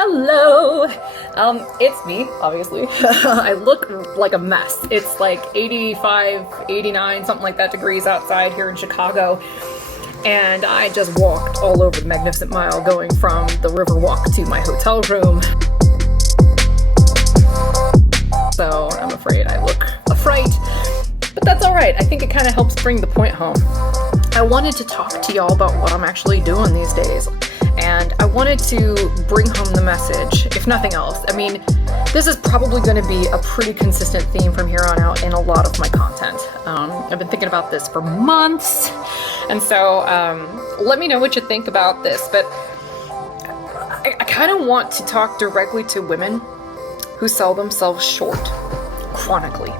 Hello! It's me, obviously. I look like a mess. It's like 85, 89, something like that degrees outside here in Chicago. And I just walked all over the Magnificent Mile going from the Riverwalk to my hotel room. So I'm afraid I look a fright, but that's all right. I think it kind of helps bring the point home. I wanted to talk to y'all about what I'm actually doing these days. And I wanted to bring home the message, if nothing else. I mean, this is probably going to be a pretty consistent theme from here on out in a lot of my content. I've been thinking about this for months. And so let me know what you think about this. But I kind of want to talk directly to women who sell themselves short chronically.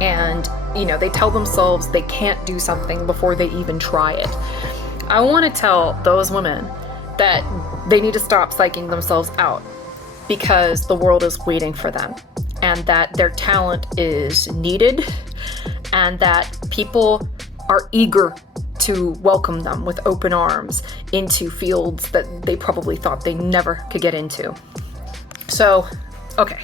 And, you know, they tell themselves they can't do something before they even try it. I want to tell those women that they need to stop psyching themselves out because the world is waiting for them, and that their talent is needed, and that people are eager to welcome them with open arms into fields that they probably thought they never could get into. So, okay,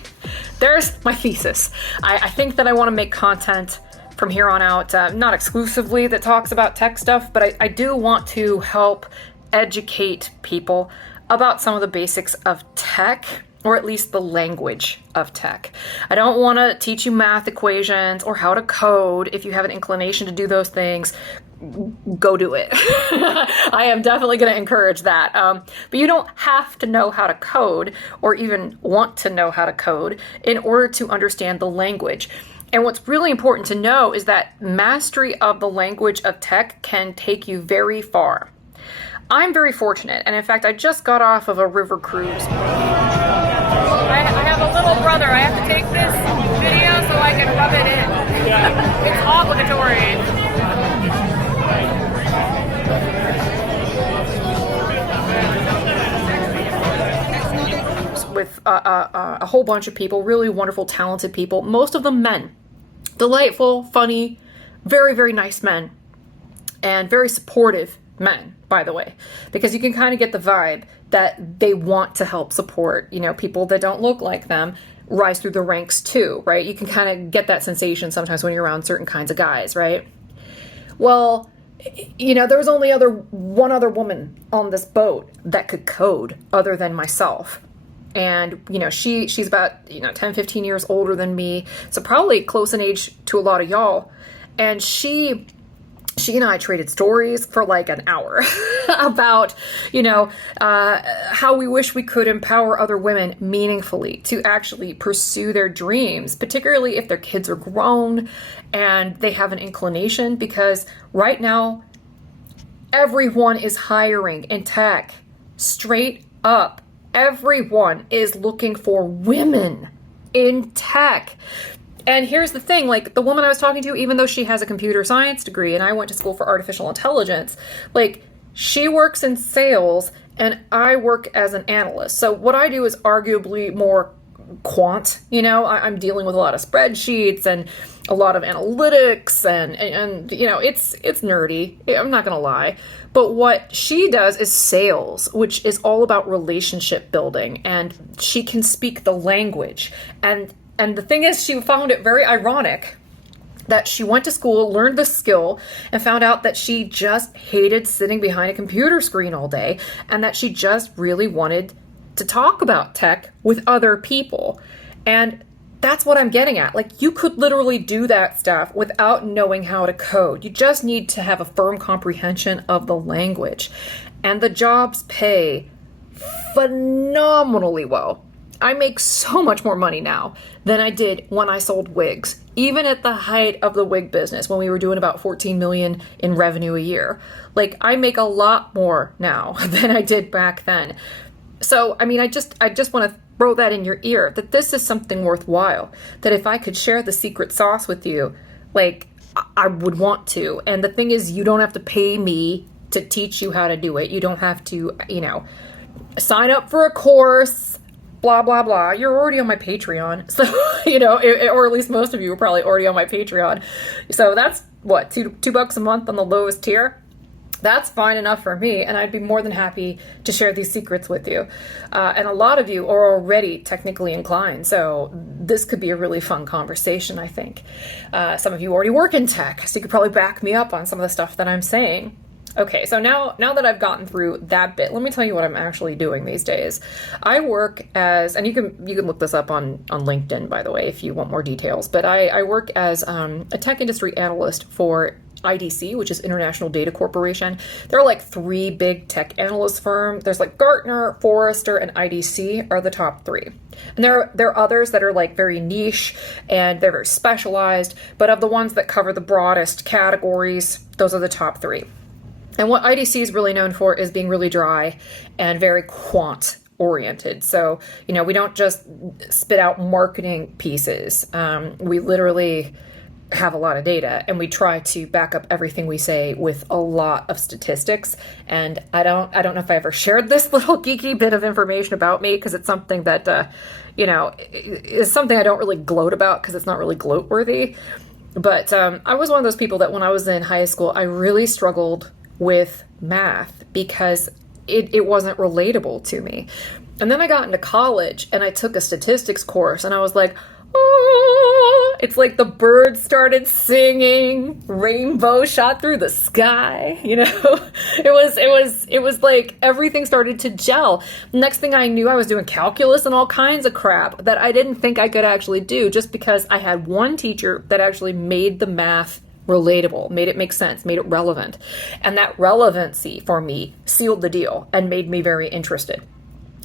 there's my thesis. I think that I want to make content from here on out, not exclusively that talks about tech stuff, but I do want to help educate people about some of the basics of tech, or at least the language of tech. I don't want to teach you math equations or how to code. If you have an inclination to do those things, go do it. I am definitely going to encourage that. But you don't have to know how to code or even want to know how to code in order to understand the language. And what's really important to know is that mastery of the language of tech can take you very far. I'm very fortunate, and in fact, I just got off of a river cruise. I have a little brother. I have to take this video so I can rub it in. It's obligatory. With a whole bunch of people, really wonderful, talented people, most of them men. Delightful, funny, very, very nice men, and very supportive men, by the way, because you can kind of get the vibe that they want to help support, you know, people that don't look like them rise through the ranks too, right? You can kind of get that sensation sometimes when you're around certain kinds of guys, right? Well, you know, there was only one other woman on this boat that could code other than myself. And, you know, she's about, 10, 15 years older than me, so probably close in age to a lot of y'all. And she and I traded stories for like an hour about, how we wish we could empower other women meaningfully to actually pursue their dreams, particularly if their kids are grown and they have an inclination, because right now, everyone is hiring in tech. Straight up, everyone is looking for women in tech. And here's the thing, like the woman I was talking to, even though she has a computer science degree and I went to school for artificial intelligence, like she works in sales and I work as an analyst. So what I do is arguably more quant, I'm dealing with a lot of spreadsheets and a lot of analytics and it's nerdy. I'm not going to lie. But what she does is sales, which is all about relationship building, and she can speak the language. And the thing is, she found it very ironic that she went to school, learned the skill, and found out that she just hated sitting behind a computer screen all day, and that she just really wanted to talk about tech with other people. And that's what I'm getting at. Like, you could literally do that stuff without knowing how to code. You just need to have a firm comprehension of the language. And the jobs pay phenomenally well. I make so much more money now than I did when I sold wigs, even at the height of the wig business when we were doing about 14 million in revenue a year. Like, I make a lot more now than I did back then. So, I mean, I just want to throw that in your ear, that this is something worthwhile, that if I could share the secret sauce with you, like, I would want to. And the thing is, you don't have to pay me to teach you how to do it. You don't have to, sign up for a course, blah, blah, blah. You're already on my Patreon. So, or at least most of you are probably already on my Patreon. So that's what, $2 a month on the lowest tier. That's fine enough for me, and I'd be more than happy to share these secrets with you. And a lot of you are already technically inclined, so this could be a really fun conversation, I think. Some of you already work in tech, so you could probably back me up on some of the stuff that I'm saying. Okay, so now that I've gotten through that bit, let me tell you what I'm actually doing these days. I work as, and you can look this up on LinkedIn, by the way, if you want more details, but I work as a tech industry analyst for IDC, which is International Data Corporation. There are like 3 big tech analyst firms. There's like Gartner, Forrester, and IDC are the top 3. And there are others that are like very niche and they're very specialized, but of the ones that cover the broadest categories, those are the top 3. And what IDC is really known for is being really dry and very quant oriented. So, we don't just spit out marketing pieces. We literally have a lot of data, and we try to back up everything we say with a lot of statistics. And I don't know if I ever shared this little geeky bit of information about me, because it's something that is something I don't really gloat about, because it's not really gloat worthy. But I was one of those people that when I was in high school, I really struggled with math because it wasn't relatable to me. And then I got into college and I took a statistics course, and I was like, oh, it's like the birds started singing, rainbow shot through the sky, it was like everything started to gel. Next thing I knew, I was doing calculus and all kinds of crap that I didn't think I could actually do, just because I had one teacher that actually made the math relatable, made it make sense, made it relevant. And that relevancy for me sealed the deal and made me very interested.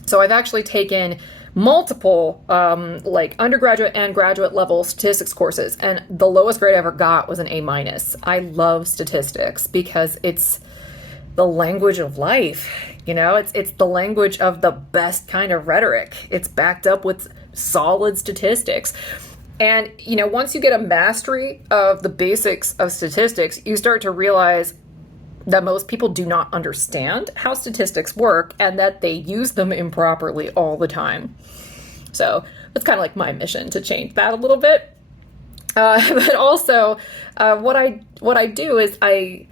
So I've actually taken multiple like undergraduate and graduate level statistics courses, and the lowest grade I ever got was an A-. I love statistics because it's the language of life. It's the language of the best kind of rhetoric. It's backed up with solid statistics. And, once you get a mastery of the basics of statistics, you start to realize that most people do not understand how statistics work and that they use them improperly all the time. So that's kind of like my mission, to change that a little bit. But also, what I do is I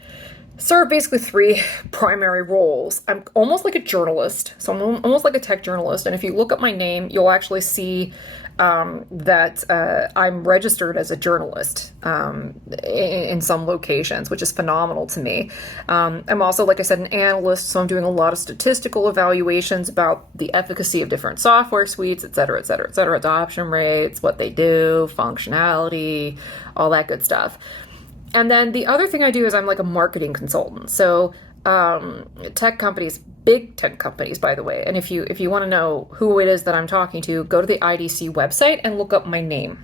serve basically 3 primary roles. I'm almost like a journalist, so I'm almost like a tech journalist. And if you look up my name, you'll actually see that I'm registered as a journalist in some locations, which is phenomenal to me. I'm also, like I said, an analyst, so I'm doing a lot of statistical evaluations about the efficacy of different software suites, et cetera, adoption rates, what they do, functionality, all that good stuff. And then the other thing I do is I'm like a marketing consultant. So tech companies, big tech companies, by the way. And if you want to know who it is that I'm talking to, go to the IDC website and look up my name.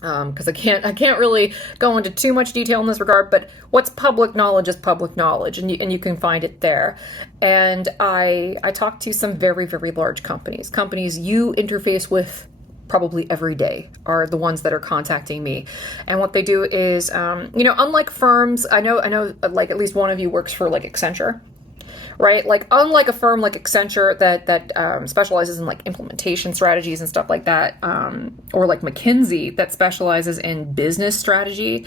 Because I can't really go into too much detail in this regard, but what's public knowledge is public knowledge, and you can find it there. And I talk to some very, very large companies you interface with probably every day are the ones that are contacting me. And what they do is, unlike firms, I know like at least one of you works for like Accenture, right? Like unlike a firm like Accenture that specializes in like implementation strategies and stuff like that, or like McKinsey that specializes in business strategy,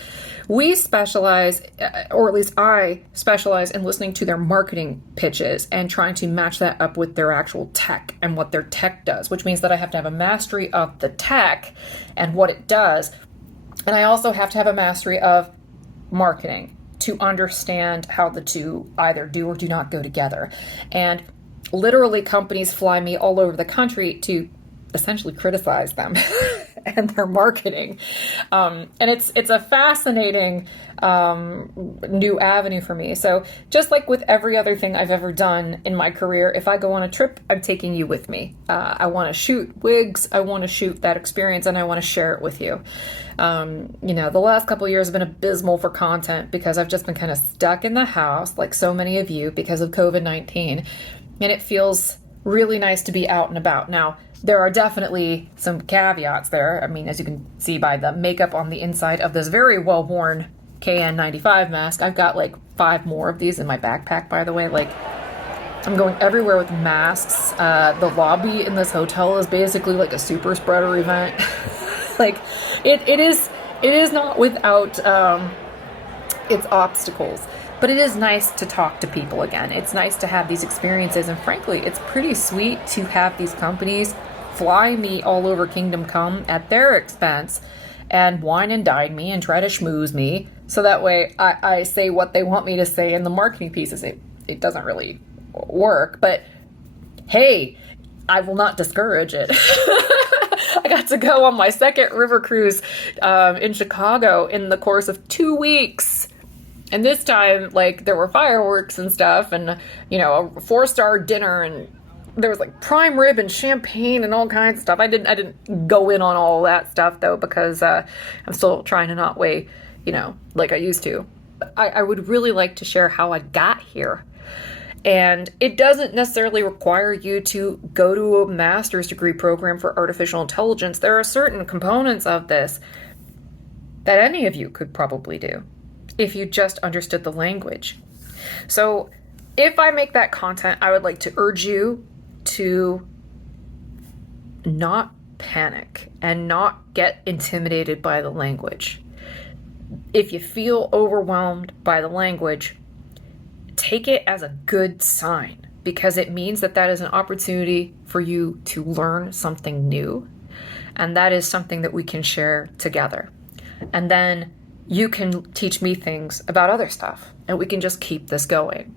we specialize, or at least I specialize in listening to their marketing pitches and trying to match that up with their actual tech and what their tech does, which means that I have to have a mastery of the tech and what it does. And I also have to have a mastery of marketing to understand how the two either do or do not go together. And literally companies fly me all over the country to essentially criticize them and their marketing. And it's a fascinating new avenue for me. So just like with every other thing I've ever done in my career, if I go on a trip, I'm taking you with me. I want to shoot wigs. I want to shoot that experience, and I want to share it with you. The last couple of years have been abysmal for content because I've just been kind of stuck in the house, like so many of you, because of COVID-19. And it feels really nice to be out and about. Now, there are definitely some caveats there. I mean, as you can see by the makeup on the inside of this very well-worn KN95 mask, I've got like 5 more of these in my backpack, by the way. Like, I'm going everywhere with masks. The lobby in this hotel is basically like a super spreader event. Like, it is not without its obstacles. But it is nice to talk to people again. It's nice to have these experiences, and frankly, it's pretty sweet to have these companies fly me all over Kingdom Come at their expense and wine and dine me and try to schmooze me, so that way I say what they want me to say in the marketing pieces. It doesn't really work, but hey, I will not discourage it. I got to go on my second river cruise in Chicago in the course of 2 weeks. And this time, like, there were fireworks and stuff, and, you know, a 4-star dinner, and there was like prime rib and champagne and all kinds of stuff. I didn't go in on all that stuff though, because I'm still trying to not weigh, you know, like I used to. I would really like to share how I got here. And it doesn't necessarily require you to go to a master's degree program for artificial intelligence. There are certain components of this that any of you could probably do if you just understood the language. So if I make that content, I would like to urge you to not panic and not get intimidated by the language. If you feel overwhelmed by the language, take it as a good sign, because it means that that is an opportunity for you to learn something new, and that is something that we can share together. And then you can teach me things about other stuff, and we can just keep this going.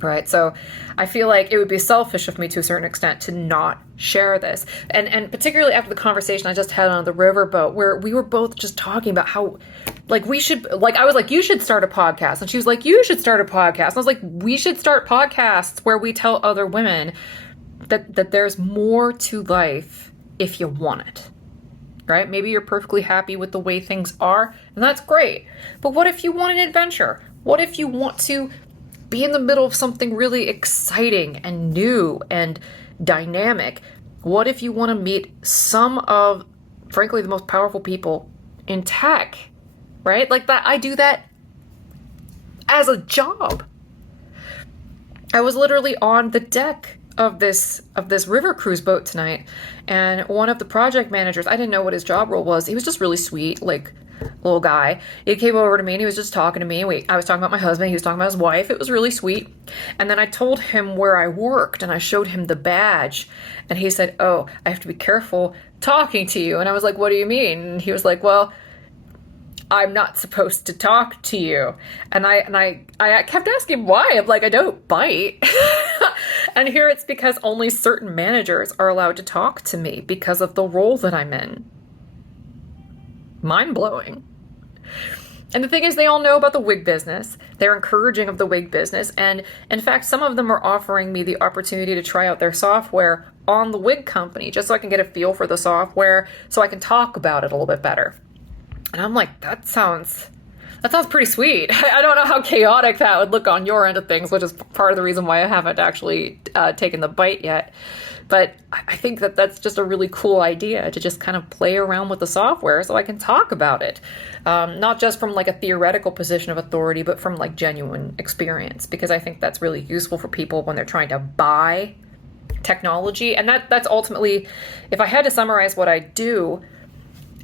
Right? So I feel like it would be selfish of me to a certain extent to not share this. And particularly after the conversation I just had on the riverboat, where we were both just talking about how, like, we should, like, I was like, you should start a podcast. And she was like, you should start a podcast. And I was like, we should start podcasts where we tell other women that there's more to life if you want it. Right? Maybe you're perfectly happy with the way things are, and that's great. But what if you want an adventure? What if you want to be in the middle of something really exciting and new and dynamic? What if you want to meet some of, frankly, the most powerful people in tech, right? Like that, I do that as a job. I was literally on the deck of this river cruise boat tonight, and one of the project managers, I didn't know what his job role was. He was just really sweet, like, little guy. He came over to me and he was just talking to me. I was talking about my husband. He was talking about his wife. It was really sweet. And then I told him where I worked, and I showed him the badge, and he said, "Oh, I have to be careful talking to you." And I was like, "What do you mean?" And he was like, "Well, I'm not supposed to talk to you." And I kept asking why. I'm like, I don't bite. And here it's because only certain managers are allowed to talk to me because of the role that I'm in. Mind-blowing. And the thing is, they all know about the wig business. They're encouraging of the wig business. And in fact, some of them are offering me the opportunity to try out their software on the wig company, just so I can get a feel for the software, so I can talk about it a little bit better. And I'm like, that sounds pretty sweet. I don't know how chaotic that would look on your end of things, which is part of the reason why I haven't actually taken the bite yet. But I think that that's just a really cool idea, to just kind of play around with the software so I can talk about it. Not just from like a theoretical position of authority, but from like genuine experience, because I think that's really useful for people when they're trying to buy technology. And that's ultimately, if I had to summarize what I do,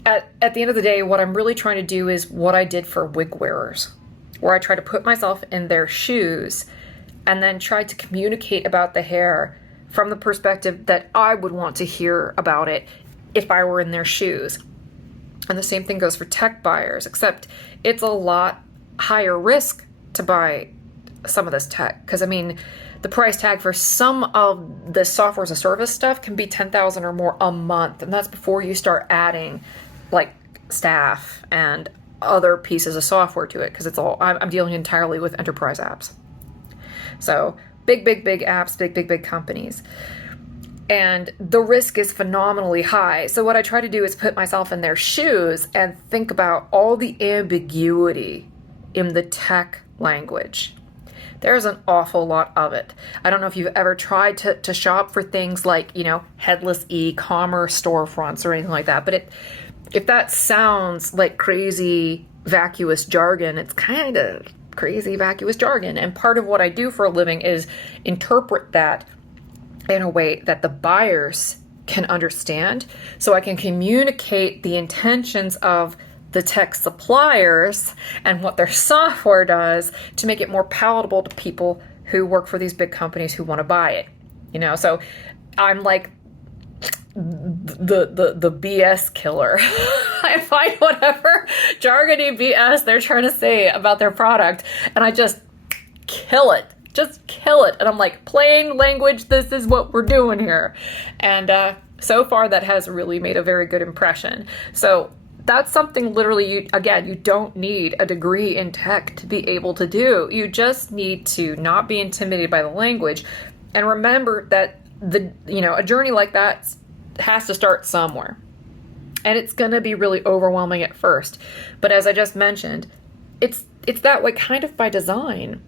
at the end of the day, what I'm really trying to do is what I did for wig wearers, where I try to put myself in their shoes and then try to communicate about the hair from the perspective that I would want to hear about it if I were in their shoes. And the same thing goes for tech buyers, except it's a lot higher risk to buy some of this tech. Because, I mean, the price tag for some of the software as a service stuff can be $10,000 or more a month. And that's before you start adding, like, staff and other pieces of software to it, because it's all, I'm dealing entirely with enterprise apps. So big apps, big companies. And the risk is phenomenally high. So what I try to do is put myself in their shoes and think about all the ambiguity in the tech language. There's an awful lot of it. I don't know if you've ever tried to shop for things like, you know, headless e-commerce storefronts or anything like that. But if that sounds like crazy, vacuous jargon, it's kind of crazy, vacuous jargon. And part of what I do for a living is interpret that in a way that the buyers can understand, so I can communicate the intentions of the tech suppliers and what their software does to make it more palatable to people who work for these big companies who want to buy it. You know, so I'm like the BS killer. I find whatever jargony BS they're trying to say about their product, and I just kill it. Just kill it. And I'm like, plain language, this is what we're doing here. And so far that has really made a very good impression. So that's something literally, you don't need a degree in tech to be able to do. You just need to not be intimidated by the language, and remember that a journey like that has to start somewhere. And it's going to be really overwhelming at first. But as I just mentioned, it's that way kind of by design.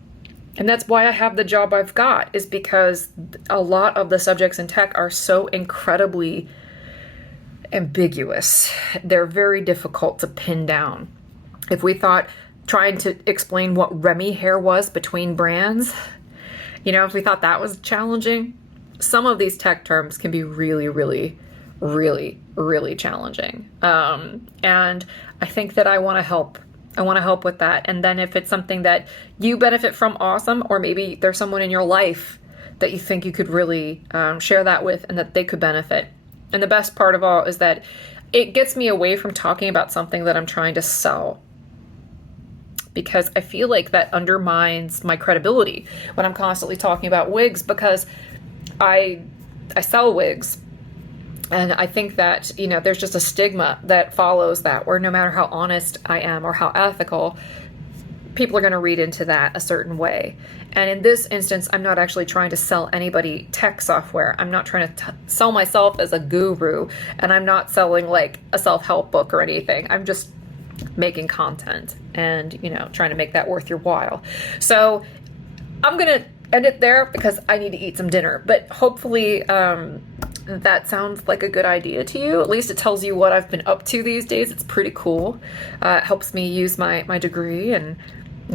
And that's why I have the job I've got, is because a lot of the subjects in tech are so incredibly ambiguous. They're very difficult to pin down. If we thought trying to explain what Remy hair was between brands, if we thought that was challenging, some of these tech terms can be really, really, really, really challenging. And I think that I want to help. I want to help with that. And then if it's something that you benefit from, awesome. Or maybe there's someone in your life that you think you could really share that with and that they could benefit. And the best part of all is that it gets me away from talking about something that I'm trying to sell, because I feel like that undermines my credibility when I'm constantly talking about wigs, because I sell wigs. And I think that, there's just a stigma that follows that, where no matter how honest I am or how ethical, people are going to read into that a certain way. And in this instance, I'm not actually trying to sell anybody tech software. I'm not trying to sell myself as a guru, and I'm not selling like a self-help book or anything. I'm just making content and, trying to make that worth your while. So I'm going to end it there because I need to eat some dinner. But hopefully that sounds like a good idea to you. At least it tells you what I've been up to these days. It's pretty cool. It helps me use my degree and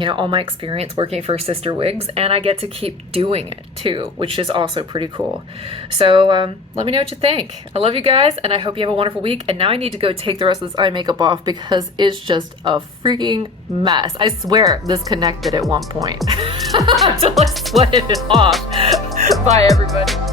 all my experience working for CysterWigs, and I get to keep doing it too, which is also pretty cool. So let me know what you think. I love you guys, and I hope you have a wonderful week. And now I need to go take the rest of this eye makeup off because it's just a freaking mess. I swear this connected at one point until I sweated it off. Bye, everybody.